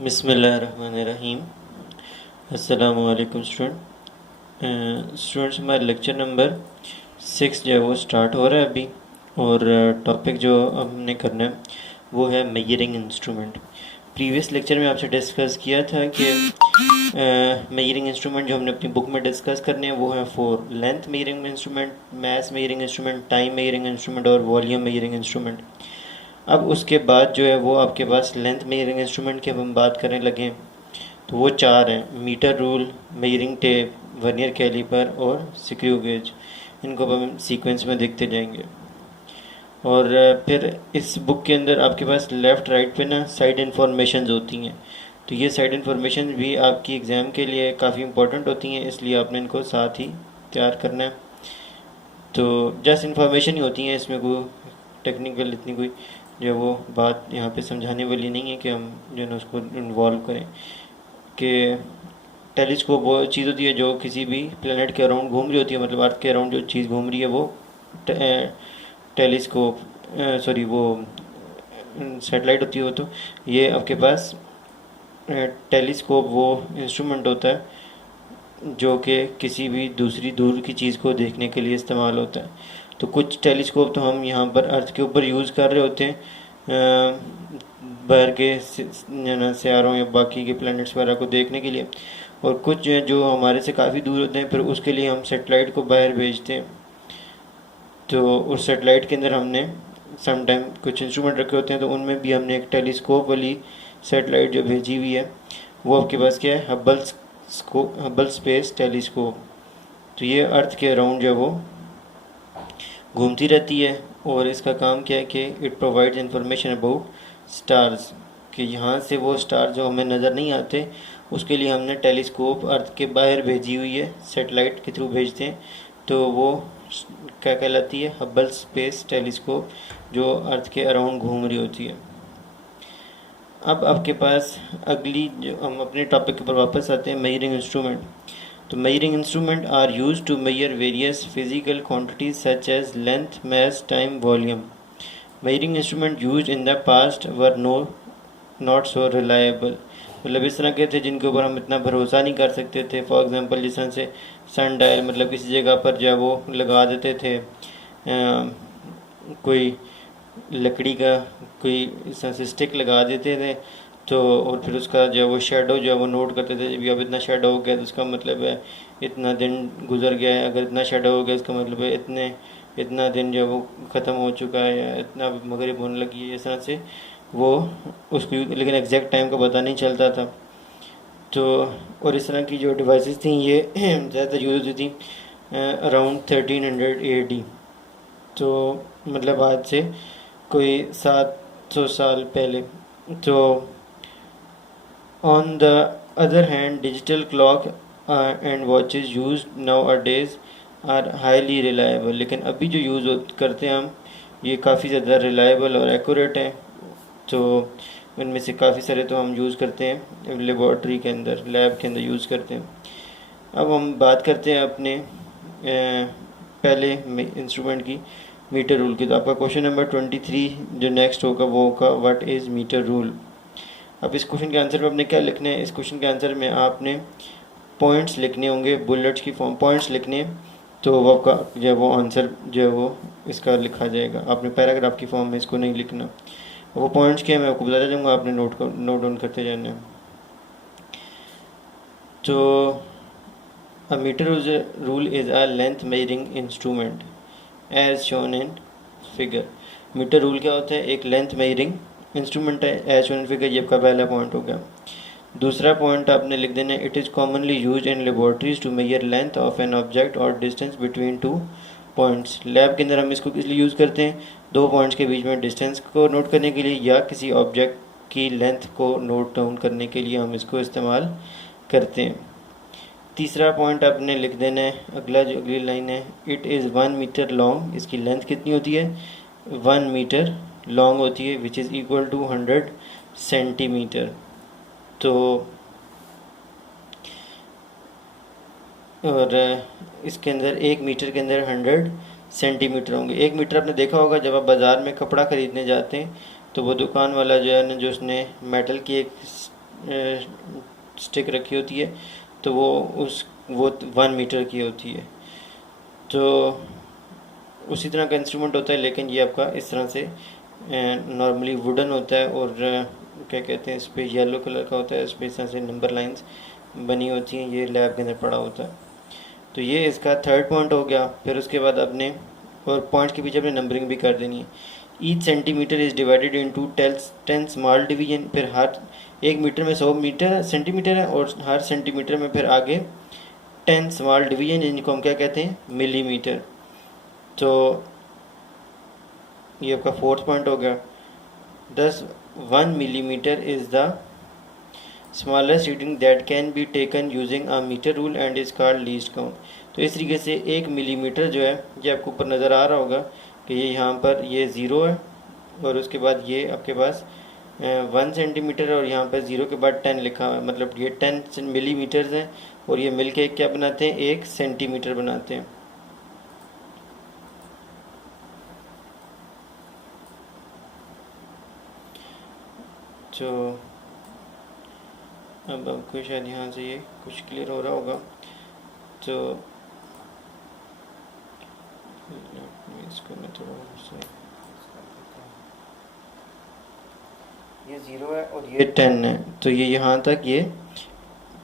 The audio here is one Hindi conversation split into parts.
बिस्मिल्लाहिर्रहमानिर्रहीम। अस्सलामु अलैकुम स्टूडेंट्स, हमारा लेक्चर नंबर 6 जो है वो स्टार्ट हो रहा है अभी। और टॉपिक जो हमने करना है वो है मेजरिंग इंस्ट्रूमेंट। प्रीवियस लेक्चर में आपसे डिस्कस किया था कि मेजरिंग इंस्ट्रूमेंट जो हमने अपनी बुक में डिस्कस करने हैं वो है 4: length measuring instrument, mass measuring instrument, time measuring instrument और वॉल्यूम मेजरिंग इंस्ट्रूमेंट। अब उसके बाद जो है वो आपके पास लेंथ मेजरिंग इंस्ट्रूमेंट की अब हम बात करने लगे हैं, तो वो 4 हैं: metre rule, measuring tape, vernier calliper और स्क्रू गेज। इनको अब हम सीक्वेंस में देखते जाएंगे। और फिर इस बुक के अंदर आपके पास लेफ़्ट राइट पे ना साइड इन्फॉर्मेशन होती हैं, तो ये साइड इन्फॉर्मेशन भी आपकी एग्ज़ाम के लिए काफ़ी इंपॉर्टेंट होती हैं, इसलिए आपने इनको साथ ही तैयार करना है। तो जस्ट इन्फॉर्मेशन ही होती हैं, इसमें कोई टेक्निकल इतनी कोई जो वो बात यहाँ पे समझाने वाली नहीं है कि हम जो है ना उसको इन्वॉल्व करें। कि टेलीस्कोप वो चीज़ होती है जो किसी भी प्लेनेट के अराउंड घूम रही होती है, मतलब अर्थ के अराउंड जो चीज़ घूम रही है वो टेलीस्कोप सॉरी वो सेटेलाइट होती है। वो तो ये आपके पास टेलीस्कोप वो इंस्ट्रूमेंट होता है जो कि किसी भी दूसरी दूर की चीज़ को देखने के लिए इस्तेमाल होता है। तो कुछ टेलीस्कोप तो हम यहाँ पर अर्थ के ऊपर यूज़ कर रहे होते हैं बाहर के सियारों या बाकी के प्लैनेट्स वगैरह को देखने के लिए, और कुछ जो है जो हमारे से काफ़ी दूर होते हैं, फिर उसके लिए हम सेटेलाइट को बाहर भेजते हैं। तो उस सेटेलाइट के अंदर हमने समटाइम कुछ इंस्ट्रूमेंट रखे होते हैं, तो उनमें भी हमने एक टेलीस्कोप वाली सेटेलाइट जो भेजी हुई है वो आपके पास क्या है, हब्बल स्पेस टेलीस्कोप। तो ये अर्थ के अराउंड जो वो घूमती रहती है, और इसका काम क्या है कि it provides information about stars, कि यहाँ से वो स्टार जो हमें नज़र नहीं आते उसके लिए हमने टेलीस्कोप अर्थ के बाहर भेजी हुई है, सेटेलाइट के थ्रू भेजते हैं। तो वो क्या कहलाती है, हब्बल स्पेस टेलीस्कोप, जो अर्थ के अराउंड घूम रही होती है। अब आपके पास अगली जो हम अपने टॉपिक के ऊपर वापस आते हैं, मेजरिंग इंस्ट्रूमेंट। तो measuring instruments are used to measure various physical quantities such as length, mass, time, volume. Measuring instruments used in the past were not so reliable. मतलब इस तरह के थे जिनके ऊपर हम इतना भरोसा नहीं कर सकते थे। फॉर एग्जांपल जिस तरह से सन डायल, मतलब किसी जगह पर जो है वो लगा देते थे कोई लकड़ी का कोई इस तरह से स्टिक लगा देते थे, तो और फिर उसका जो है वो शेडो जो है वो नोट करते थे। जब अब इतना शेडो हो गया तो उसका मतलब है इतना दिन गुजर गया है, अगर इतना शेडो हो गया इसका मतलब है इतना दिन जो है वो ख़त्म हो चुका है या इतना मगरिब होने लगी है। इस तरह से वो उसको लेकिन एग्जैक्ट टाइम का पता नहीं चलता था। तो और इस तरह की जो डिवाइसेस थी ये ज़्यादातर यूज़ होती थी अराउंड 1300 AD। तो मतलब आज से कोई 700 साल पहले। तो on the other hand, digital clock and watches used nowadays are highly reliable। लेकिन अभी जो यूज़ करते हैं हम ये काफ़ी ज़्यादा रिलायबल और एक्यूरेट हैं। तो उनमें से काफ़ी सारे तो हम यूज़ करते हैं लेबॉर्ट्री के अंदर, लैब के अंदर यूज़ करते हैं। अब हम बात करते हैं अपने पहले इंस्ट्रूमेंट की, मीटर रूल की। तो आपका क्वेश्चन नंबर 23 जो नेक्स्ट होगा वो होगा व्हाट इज़ मीटर रूल। अब इस क्वेश्चन के आंसर में आपने क्या लिखना है, इस क्वेश्चन के आंसर में आपने पॉइंट्स लिखने होंगे, बुलेट्स की फॉर्म पॉइंट्स लिखने, तो वो आपका जो है वो आंसर जो है वो इसका लिखा जाएगा। आपने पैराग्राफ की फॉर्म में इसको नहीं लिखना। वो पॉइंट्स क्या है मैं आपको बताता जाऊँगा, आपने नोट डाउन करते जाना है। तो a metre rule is a length measuring instrument as shown in figure. Metre rule क्या होता है, एक लेंथ मेजरिंग इंस्ट्रूमेंट है, एज शोन इन फिगर। ये आपका पहला पॉइंट हो गया। दूसरा पॉइंट आपने लिख देना है, it is commonly use in laboratories to measure length of an object और distance between two points. Lab के अंदर हम इसको किस लिए यूज़ करते हैं, दो पॉइंट्स के बीच में डिस्टेंस को नोट करने के लिए या किसी ऑब्जेक्ट की लेंथ को नोट डाउन करने के लिए हम इसको इस्तेमाल करते हैं। तीसरा पॉइंट आपने लिख देना है, अगली लाइन है, इट इज़ 1 मीटर लॉन्ग। इसकी लेंथ कितनी होती है, 1 मीटर लॉन्ग होती है, which is equal to 100 centimetre. तो और इसके अंदर 1 मीटर के अंदर 100 सेंटीमीटर होंगे। 1 मीटर आपने देखा होगा जब आप बाज़ार में कपड़ा ख़रीदने जाते हैं तो वो दुकान वाला जो है ना, जो उसने मेटल की एक स्टिक रखी होती है, तो वो 1 मीटर की होती है। तो उसी तरह का इंस्ट्रूमेंट होता है, लेकिन ये आपका इस तरह से नॉर्मली वुडन होता है, और क्या कहते हैं, इस पर येलो कलर का होता है, इस पर इस तरह से नंबर लाइंस बनी होती हैं। ये लैब के अंदर पड़ा होता है। तो ये इसका थर्ड पॉइंट हो गया। फिर उसके बाद आपने, और पॉइंट के पीछे अपने नंबरिंग भी कर देनी है। Each centimetre is divided into 10 small division. फिर हर 1 मीटर में 100 सेंटीमीटर है, और हर सेंटीमीटर में फिर आगे 10 स्मॉल डिवीजन, जिनको हम क्या कहते हैं, मिलीमीटर। तो ये आपका फोर्थ पॉइंट हो गया। 1 millimetre is the smallest reading that can be taken using a metre rule and is called least count. तो इस तरीके से 1 मिलीमीटर जो है, ये आपको ऊपर नज़र आ रहा होगा कि ये यहाँ पर ये ज़ीरो है, और उसके बाद ये आपके पास 1 सेंटीमीटर है, और यहाँ पर ज़ीरो के बाद 10 लिखा हुआ है, मतलब ये 10 मिलीमीटर्स हैं, और ये मिल के क्या बनाते हैं, 1 सेंटीमीटर बनाते हैं। तो अब आपको शायद यहाँ से ये कुछ क्लियर हो रहा होगा। तो इसको मैं थोड़ा से, ये ज़ीरो है और ये 10 है, तो ये यहाँ तक ये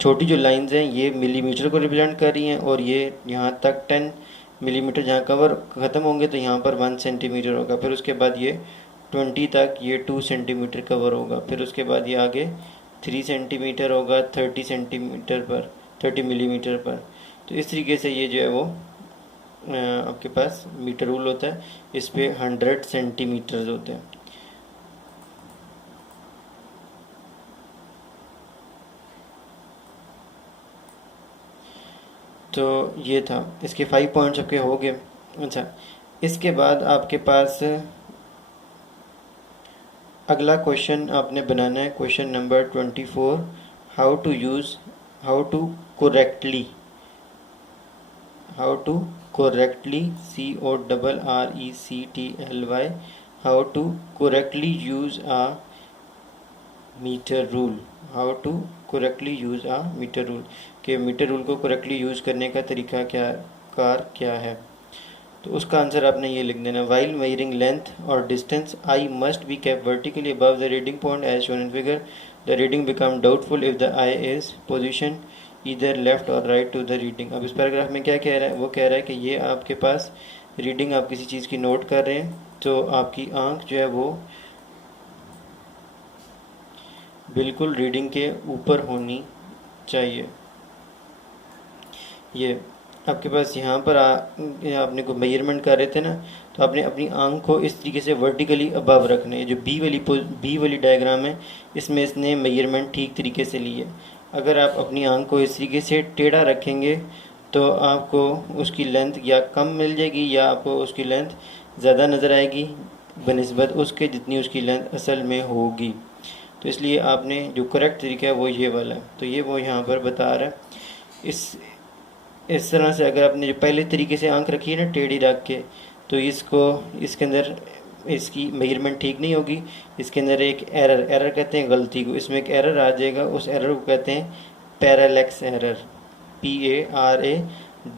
छोटी जो लाइंस हैं ये मिलीमीटर को रिप्रेजेंट कर रही हैं, और ये यहाँ तक 10 मिलीमीटर जहाँ कवर ख़त्म होंगे तो यहाँ पर 1 सेंटीमीटर होगा। फिर उसके बाद ये 20 तक ये 2 सेंटीमीटर कवर होगा। फिर उसके बाद ये आगे 3 सेंटीमीटर होगा 30 सेंटीमीटर पर, 30 मिलीमीटर पर। तो इस तरीके से ये जो है वो आपके पास मीटर रूल होता है। इस पे 100 सेंटीमीटर्स होते हैं। तो ये था, इसके 5 पॉइंट्स आपके हो गए। अच्छा, इसके बाद आपके पास अगला क्वेश्चन आपने बनाना है, question number 24। How to use, how to correctly, how to correctly, CORRECTLY, how to correctly use a metre rule. How to correctly use a metre rule, कि मीटर रूल को करेक्टली यूज़ करने का तरीका क्या है। तो उसका आंसर आपने ये लिख देना, वाइल मेजरिंग लेंथ और distance eye must be kept vertically above the reading point as shown in figure. The reading become doubtful if the eye is position इधर लेफ्ट और राइट टू द रीडिंग। अब इस पैराग्राफ में क्या कह रहा है, वो कह रहा है कि ये आपके पास रीडिंग आप किसी चीज़ की नोट कर रहे हैं, तो आपकी आंख जो है वो बिल्कुल रीडिंग के ऊपर होनी चाहिए। ये आपके पास यहाँ पर आपने को मेजरमेंट कर रहे थे ना, तो आपने अपनी आंख को इस तरीके से वर्टिकली अबव रखना है। जो बी वाली डायग्राम है, इसमें इसने मेजरमेंट ठीक तरीके से ली है। अगर आप अपनी आंख को इस तरीके से टेढ़ा रखेंगे तो आपको उसकी लेंथ या कम मिल जाएगी, या आपको उसकी लेंथ ज़्यादा नज़र आएगी बनिस्बत उसके जितनी उसकी लेंथ असल में होगी। तो इसलिए आपने जो करेक्ट तरीका है वो ये वाला है। तो ये वो यहाँ पर बता रहा है। इस तरह से अगर आपने जो पहले तरीके से आंख रखी है ना टेढ़ी रख के, तो इसके अंदर इसकी मेजरमेंट ठीक नहीं होगी। इसके अंदर एक एरर कहते हैं गलती को, इसमें एक एरर आ जाएगा। उस एरर को कहते हैं parallax error,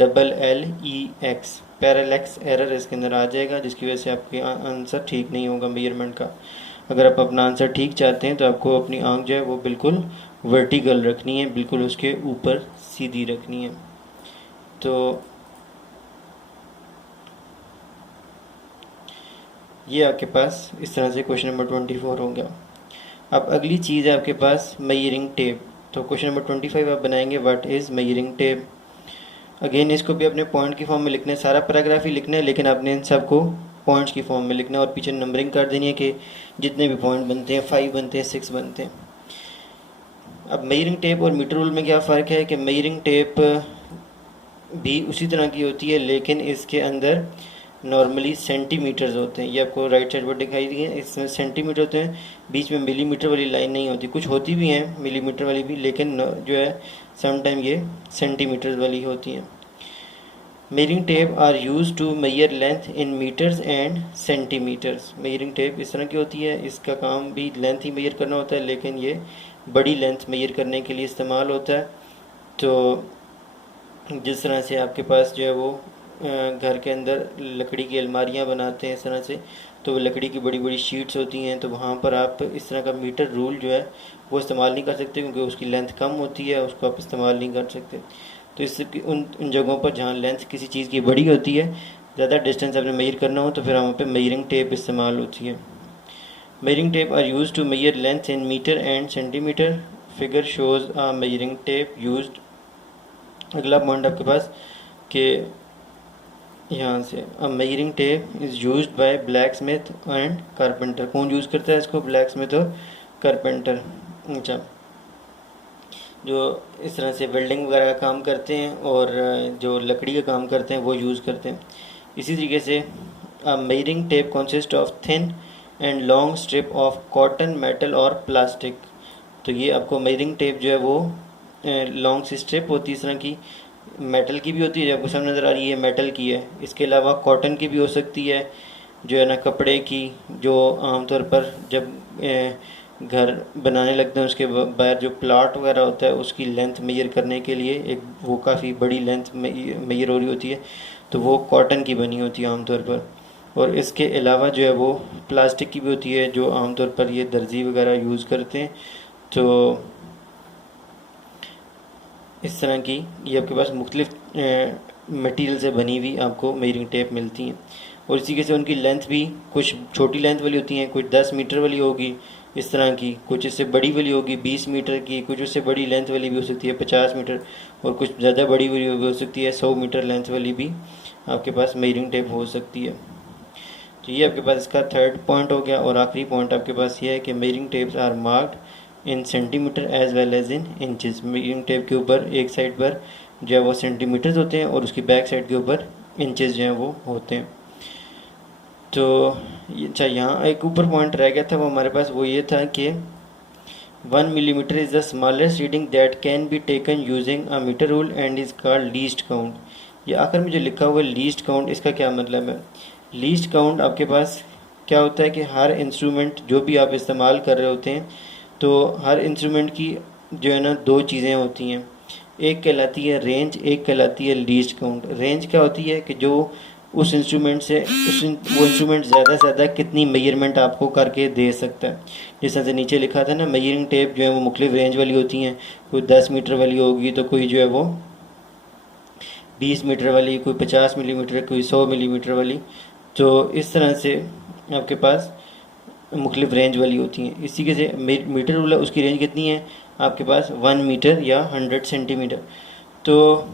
PARALLEX, parallax error इसके अंदर आ जाएगा, जिसकी वजह से आपके आंसर ठीक नहीं होगा मेजरमेंट का। अगर आप अपना आंसर ठीक चाहते हैं तो आपको अपनी आंख जो है वो बिल्कुल वर्टिकल रखनी है, बिल्कुल उसके ऊपर सीधी रखनी है। तो ये आपके पास इस तरह से क्वेश्चन नंबर 24 हो गया। अब अगली चीज़ है आपके पास मेजरिंग टेप। तो क्वेश्चन नंबर 25 आप बनाएंगे, what is measuring tape. Again इसको भी अपने पॉइंट की फॉर्म में लिखना है, सारा पैराग्राफ ही लिखना है, लेकिन आपने इन सबको पॉइंट्स की फॉर्म में लिखना है, और पीछे नंबरिंग कर देनी है कि जितने भी पॉइंट बनते हैं 5 बनते हैं 6 बनते हैं। अब मेजरिंग टेप और मीटर रूल में क्या फ़र्क है कि मेजरिंग टेप भी उसी तरह की होती है, लेकिन इसके अंदर नॉर्मली सेंटीमीटर्स होते हैं। ये आपको राइट साइड पर दिखाई दिए, इसमें सेंटीमीटर होते हैं, बीच में मिलीमीटर वाली लाइन नहीं होती। कुछ होती भी हैं मिलीमीटर वाली भी, लेकिन जो है समटाइम ये सेंटीमीटर्स वाली होती हैं। Measuring tape are use to measure length in metres and centimetres. Measuring tape इस तरह की होती है, इसका काम भी लेंथ ही मेजर करना होता है, लेकिन ये बड़ी लेंथ मेजर करने के लिए इस्तेमाल होता है। तो जिस तरह से आपके पास जो है वो घर के अंदर लकड़ी की अलमारियाँ बनाते हैं इस तरह से, तो वो लकड़ी की बड़ी बड़ी शीट्स होती हैं, तो वहाँ पर आप इस तरह का मीटर रूल जो है वो इस्तेमाल नहीं कर सकते, क्योंकि उसकी लेंथ कम होती है, उसको आप इस्तेमाल नहीं कर सकते। तो इससे उन उन जगहों पर जहाँ लेंथ किसी चीज़ की बड़ी होती है, ज़्यादा डिस्टेंस आपने मेजर करना हो, तो फिर वहाँ पे मेजरिंग टेप इस्तेमाल होती है। Measuring tape are use to measure length in metre and centimetre. Figure shows a measuring tape used. अगला पॉइंट आपके पास कि यहाँ से a measuring tape is used by blacksmith and carpenter. कौन यूज़ करता है इसको? ब्लैक स्मिथ और कारपेंटर। अच्छा, जो इस तरह से वेल्डिंग वगैरह का काम करते हैं और जो लकड़ी का काम करते हैं वो यूज़ करते हैं। इसी तरीके से measuring tape consist of thin and long strip of cotton, metal और प्लास्टिक। तो ये आपको मेजरिंग टेप जो है वो लॉन्ग सी स्ट्रिप होती है इस तरह की, मेटल की भी होती है, आपको सामने नज़र आ रही है मेटल की है। इसके अलावा कॉटन की भी हो सकती है, जो है ना कपड़े की, जो आमतौर पर जब घर बनाने लगते हैं उसके बाहर जो प्लाट वगैरह होता है उसकी लेंथ मेजर करने के लिए एक वो काफ़ी बड़ी लेंथ मेजर हो रही होती है, तो वो कॉटन की बनी होती है आमतौर पर। और इसके अलावा जो है वो प्लास्टिक की भी होती है, जो आमतौर पर ये दर्जी वगैरह यूज़ करते हैं। तो इस तरह की ये आपके पास मुख्तलिफ मटेरियल से बनी हुई आपको मेजरिंग टेप मिलती हैं। और इसी के से उनकी लेंथ भी कुछ छोटी लेंथ वाली होती हैं, कुछ 10 मीटर वाली होगी इस तरह की, कुछ इससे बड़ी वाली होगी 20 मीटर की, कुछ उससे बड़ी लेंथ वाली भी हो सकती है 50 मीटर, और कुछ ज़्यादा बड़ी वाली भी हो सकती है 100 मीटर लेंथ वाली भी आपके पास मेजरिंग टेप हो सकती है। तो ये आपके पास इसका थर्ड पॉइंट हो गया। और आखिरी पॉइंट आपके पास ये है कि measuring tapes are marked in centimetre as well as in inches. Measuring tape के ऊपर एक साइड पर जो है वो सेंटीमीटर्स होते हैं और उसकी बैक साइड के ऊपर इंचज़ जो हैं वो होते हैं। तो अच्छा, यहाँ एक ऊपर पॉइंट रह गया था वो हमारे पास, वो ये था कि 1 millimetre is the smallest reading that can be taken using a metre rule and is called least count. ये आखिर में जो लिखा हुआ है लीस्ट काउंट, इसका क्या मतलब है? लीस्ट काउंट आपके पास क्या होता है कि हर इंस्ट्रूमेंट जो भी आप इस्तेमाल कर रहे होते हैं, तो हर इंस्ट्रूमेंट की जो है ना दो चीज़ें होती हैं, एक कहलाती है रेंज, एक कहलाती है लीस्ट काउंट। रेंज क्या होती है कि जो उस इंस्ट्रूमेंट से वो इंस्ट्रूमेंट ज़्यादा से ज़्यादा कितनी मेजरमेंट आपको करके दे सकता है। जिस तरह से नीचे लिखा था ना, मेजरिंग टेप जो है वो मुख्तलिफ रेंज वाली होती हैं, कोई 10 मीटर वाली होगी, तो कोई जो है वो 20 मीटर वाली, कोई 50 मिलीमीटर, कोई 100 मिलीमीटर वाली। तो इस तरह से आपके पास मुख्तलिफ रेंज वाली होती हैं। इसी के से मीटर रूल है, उसकी रेंज कितनी है आपके पास? 1 मीटर या 100 सेंटीमीटर। तो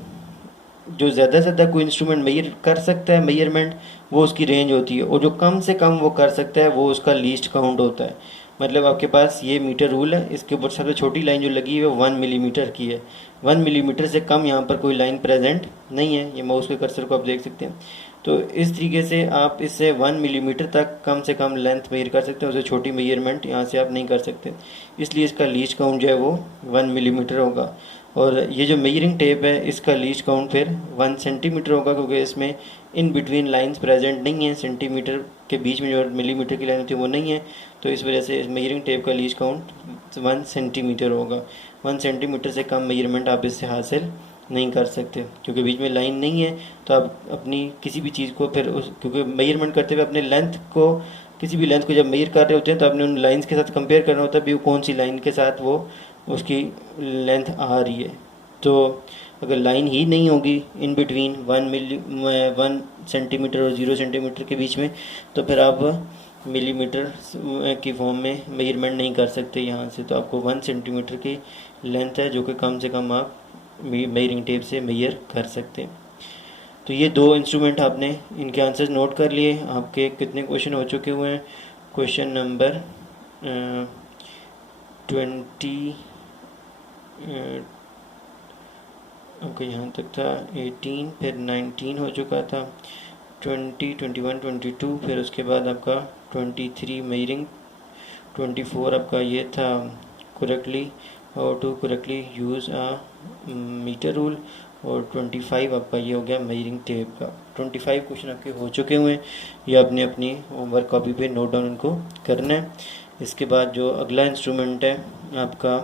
जो ज़्यादा से ज़्यादा कोई इंस्ट्रूमेंट मेजर कर सकता है मेजरमेंट, वो उसकी रेंज होती है, और जो कम से कम वो कर सकता है वो उसका लीस्ट काउंट होता है। मतलब आपके पास ये मीटर रूल है, इसके ऊपर सबसे छोटी लाइन जो लगी है वो 1 मिलीमीटर की है। 1 मिलीमीटर से कम यहाँ पर कोई लाइन प्रेजेंट नहीं है, ये माउस के कर्सर को आप देख सकते हैं। तो इस तरीके से आप इससे 1 मिलीमीटर तक कम से कम लेंथ मेजर कर सकते हैं, उससे छोटी मेजरमेंट यहाँ से आप नहीं कर सकते, इसलिए इसका लीस्ट काउंट जो है वो 1 मिलीमीटर होगा। और ये जो मेजरिंग टेप है इसका लीस्ट काउंट फिर 1 सेंटीमीटर होगा, क्योंकि इसमें इन बिटवीन लाइंस प्रेजेंट नहीं है, सेंटीमीटर के बीच में जो मिलीमीटर की लाइन होती है वो नहीं है, तो इस वजह से इस मेजरिंग टेप का लीस्ट काउंट 1 सेंटीमीटर होगा। 1 सेंटीमीटर से कम मेजरमेंट आप इससे हासिल नहीं कर सकते, क्योंकि बीच में लाइन नहीं है। तो आप अपनी किसी भी चीज़ को फिर क्योंकि मेजरमेंट करते हुए अपने लेंथ को, किसी भी लेंथ को जब मेजर कर रहे होते हैं तो आपने उन लाइंस के साथ कंपेयर करना होता है भी वो कौन सी लाइन के साथ वो उसकी लेंथ आ रही है। तो अगर लाइन ही नहीं होगी इन बिटवीन 1 सेंटीमीटर और 0 सेंटीमीटर के बीच में, तो फिर आप मिलीमीटर की फॉर्म में मेजरमेंट नहीं कर सकते यहाँ से। तो आपको 1 सेंटीमीटर की लेंथ है जो कि कम से कम आप मेजरिंग टेप से मेजर कर सकते हैं। तो ये दो इंस्ट्रूमेंट आपने इनके आंसर्स नोट कर लिए। आपके कितने क्वेश्चन हो चुके हुए हैं? क्वेश्चन नंबर 20 ओके यहाँ तक था 18, फिर 19 हो चुका था, 20, 21, 22, फिर उसके बाद आपका 23 मेजरिंग, 24 आपका ये था करेक्टली और to correctly use a metre rule, और 25 आपका ये हो गया मेजरिंग टेप का। 25 क्वेश्चन आपके हो चुके हुए हैं, ये आपने अपनी होमवर्क कॉपी पे नोट डाउन इनको करना है। इसके बाद जो अगला इंस्ट्रूमेंट है आपका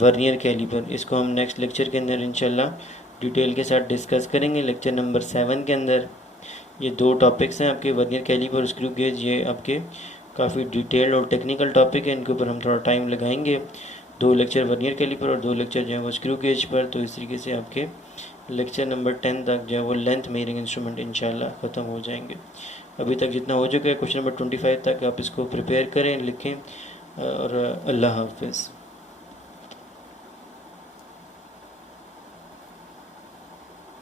वर्नियर कैलिपर, इसको हम नेक्स्ट लेक्चर के अंदर इंशाल्लाह डिटेल के साथ डिस्कस करेंगे। लेक्चर नंबर 7 के अंदर ये दो टॉपिक्स हैं आपके, वर्नियर कैलिपर और स्क्रू गेज। ये आपके काफ़ी डिटेल्ड और टेक्निकल टॉपिक है, इनके ऊपर हम थोड़ा टाइम लगाएंगे। 2 लेक्चर वर्नियर कैलिपर और 2 लेक्चर जो है वो स्क्रू गेज पर। तो इस तरीके से आपके लेक्चर नंबर 10 तक जो है वो लेंथ मेजरिंग इंस्ट्रूमेंट इंशाल्लाह ख़त्म हो जाएंगे। अभी तक जितना हो चुका है क्वेश्चन नंबर 25 तक आप इसको प्रिपेयर करें, लिखें, और अल्लाह हाफ़िज़।